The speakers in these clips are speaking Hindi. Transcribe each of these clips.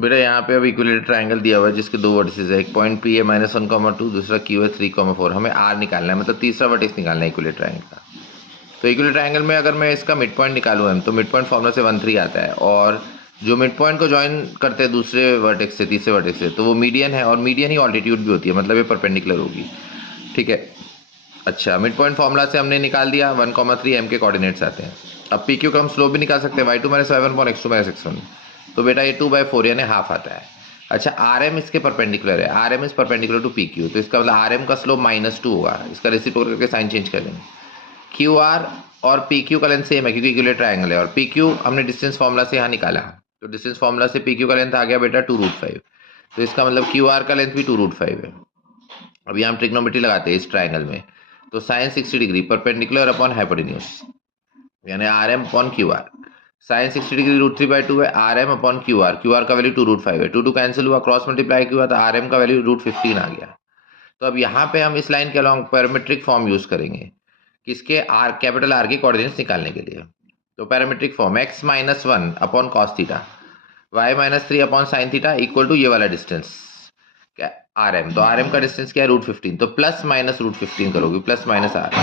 बेटा यहाँ पे अब इक्विलेटरल ट्रायंगल दिया हुआ है जिसके दो वर्टिसेस है, एक पॉइंट पी है -1,2, दूसरा क्यू है 3,4। हमें आर निकालना है, मतलब तीसरा वर्टिस निकालना है इक्विलेटरल ट्रायंगल का। तो इक्विलेटरल ट्रायंगल में अगर मैं इसका मिड पॉइंट निकालूँ तो मिड पॉइंट फॉर्मूला से 1, 3 आता है, और जो मिड पॉइंट को ज्वाइन करते हैं दूसरे वर्टेक्स से, तीसरे वर्टेक्स से, तो वो मीडियन है, और मीडियन ही ऑल्टीट्यूड भी होती है, मतलब ये परपेंडिकुलर होगी। ठीक है। अच्छा, मिड पॉइंट फॉर्मूला से हमने निकाल दिया, 1,3 m के कोऑर्डिनेट्स आते हैं। अब पी क्यू का हम स्लोप भी निकाल सकते हैं, y2 - y1 x2 - x1। तो बेटा ये 2/4 यानी हाफ आता है। अच्छा, आर एम इसके परपेंडिकुलर है, R M is perpendicular to P Q, तो इसका मतलब आर एम का स्लोप -2 होगा। इसका रेसिप्रोकल करके साइन चेंज कर लेंगे। क्यू आर और पी क्यू का लेंथ सेम है क्योंकि इक्विलेटरल ट्रायंगल है, और पी क्यू हमने डिस्टेंस फॉर्मूला से यहाँ निकाला, तो डिस्टेंस फॉर्मूला से पी क्यू का लेंथ आ गया बेटा 2√5। तो इसका मतलब क्यू आर का लेंथ भी 2√5 है। अभी हम ट्रिग्नोमेट्री लगाते हैं इस ट्रायंगल में, तो sine 60 degree perpendicular upon hypotenuse, यानी R M upon Q R. Sine 60 degree √3/2 है, R M upon Q R. Q R का वैल्यू 2√5 है, 2 कैंसिल हुआ, क्रॉस मल्टीप्लाई किया तो आर एम का वैल्यू √15 आ गया। तो अब यहाँ पे हम इस लाइन के अलॉन्ग पैरामीट्रिक फॉर्म यूज करेंगे किसके, आर, कैपिटल आर के कोऑर्डिनेट्स निकालने के लिए। तो parametric form x-1 upon cos theta, y-3 upon sine theta equal to ये वाला डिस्टेंस क्या, आर एम। तो आर एम का डिस्टेंस क्या है, √15, तो प्लस माइनस √15 करोगे, प्लस माइनस आर।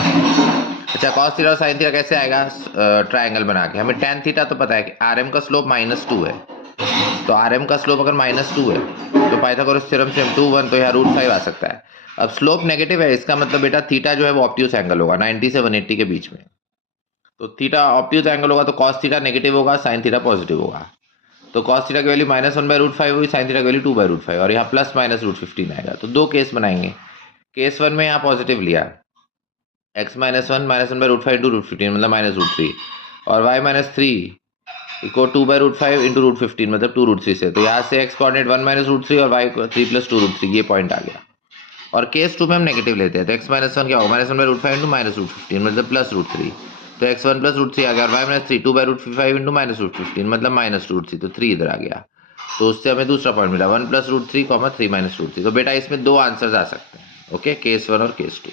अच्छा, कॉस थीटा और साइन थीटा कैसे आएगा, ट्रायंगल बना के। हमें tan थीटा तो पता है कि आर एम का स्लोप -2 है, तो आर एम का स्लोप अगर -2 है तो पाइथागोरस थ्योरम से m2 1, तो यहाँ √5 आ सकता है। अब स्लोप नेगेटिव है, इसका मतलब बेटा थीटा जो है वो ऑब्ट्यूज एंगल होगा 90 से 180 के बीच में। तो थीटा ऑब्ट्यूज एंगल होगा तो कॉस थीटा नेगेटिव होगा, साइन थीटा पॉजिटिव होगा। तो कॉस थीटा की वैल्यू -1/√5 हुई, साइन थीटा की वैल्यू 2/√5, और यहाँ प्लस माइनस √15 आएगा। तो दो केस बनाएंगे। केस 1 में यहाँ पॉजिटिव लिया, x-1 -1/√5 इंटू √15 मतलब -√3, और y-3 इक्वल 2/√5 इंटू √15 मतलब 2√3 से। तो यहाँ से x कोऑर्डिनेट 1 -√3 और y 3 + 2√3, ये पॉइंट आ गया। और केस 2 में हम नेगेटिव लेते हैं, तो x-1 क्या होगा, -1/√5 इंटू -√15 मतलब +√3। तो x1 + √3 आ गया, और y-3 2/√5 इंटू -√15 मतलब -√3, तो 3 इधर आ गया। तो उससे हमें दूसरा पॉइंट मिला 1 + √3, 3 - √3। तो बेटा इसमें दो आंसर्स आ सकते हैं, ओके, केस 1 और केस 2।